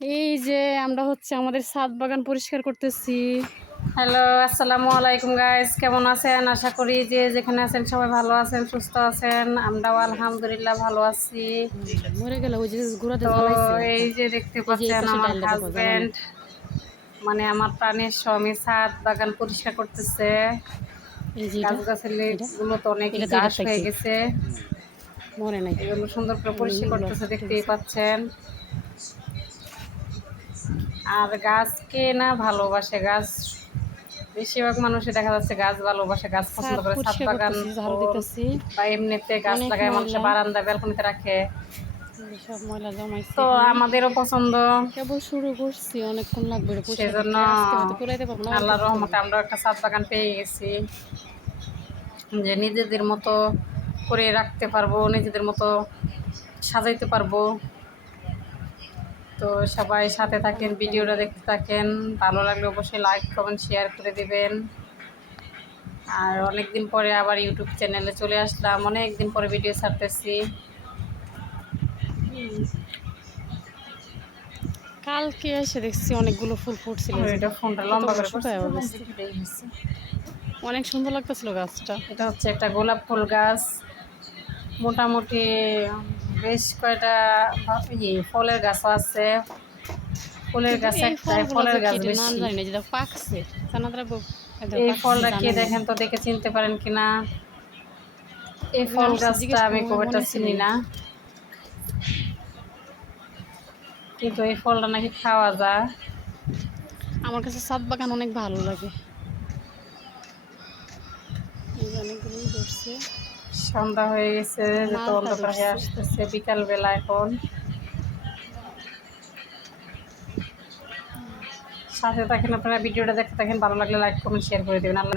এই যে আমরা হচ্ছে আমাদের ছাদ বাগান পরিষ্কার করতেছি। হ্যালো আসসালামু আলাইকুম গাইস কেমন আছেন? আশা করি যে যেখানে আছেন সবাই ভালো আছেন সুস্থ আছেন। আমরাও আলহামদুলিল্লাহ ভালো আছি। মরে গেল ওই যে ঘোরাতে তো এই যে দেখতে পাচ্ছেন আমার হাজবেন্ড মানে আমার প্রাণের স্বামী ছাদ বাগান পরিষ্কার করতেছে। গাছ এটা গাছালি গুলো তো অনেক এটা হয়ে গেছে। মরে নাই। এগুলো সুন্দর করে পরিষ্কার করতেছে দেখতেই পাচ্ছেন। আর গাছকে না ভালোবাসে গাছ বেশিরভাগ মানুষই দেখা যাচ্ছে গাছ ভালোবাসে গাছ পছন্দ করে ছাদ বাগান বা এমনিতে গাছ লাগায় মানুষের বারান্দা ব্যালকনিতে রাখে। ময়লা জমাইছে। তো আমাদেরও পছন্দ। কেবল শুরু করছি অনেকক্ষণ লাগবে সেজন্য আল্লাহর রহমতে আমরা একটা ছাদ বাগান পেয়ে গেছি। যে নিজেদের মতো করে রাখতে পারব নিজেদের মতো সাজাইতে পারব। তো সবাই সাথে থাকেন ভিডিওটা দেখতে থাকেন। ভালো লাগলে অবশ্যই লাইক কমেন্ট শেয়ার করে দিবেন। আর অনেক দিন পরে আবার ইউটিউব চ্যানেলে চলে আসলাম। অনেক দিন পরে ভিডিও ছাড়তেছি। কালকে এসে দেখছি অনেকগুলো ফুল ফুটছিল। এটা ফোনটা লম্বা করে অনেক সুন্দর লাগতেছিল গাছটা। এটা হচ্ছে একটা গোলাপ ফুল গাছ। মোটামুটি বেশ কয়টা ইয়ে ফলের গাছও আছে। ফুলের গাছ একটাই ফলের গাছ বেশি। পাকছে এই ফলটা কে দেখেন তো দেখে চিনতে পারেন কিনা এই ফল গাছটা আমি খুব একটা চিনি না। কিন্তু এই ফলটা নাকি খাওয়া যায়। আমার কাছে সাত বাগান অনেক ভালো লাগে। অনেকগুলোই ধরছে। সন্ধ্যা হয়ে গেছে যেহেতু অন্ধকার হয়ে। আসতেছে বিকালবেলা এখন সাথে থাকেন আপনারা ভিডিওটা দেখতে থাকেন ভালো লাগলে লাইক কমেন্ট শেয়ার করে দেবেন আল্লাহ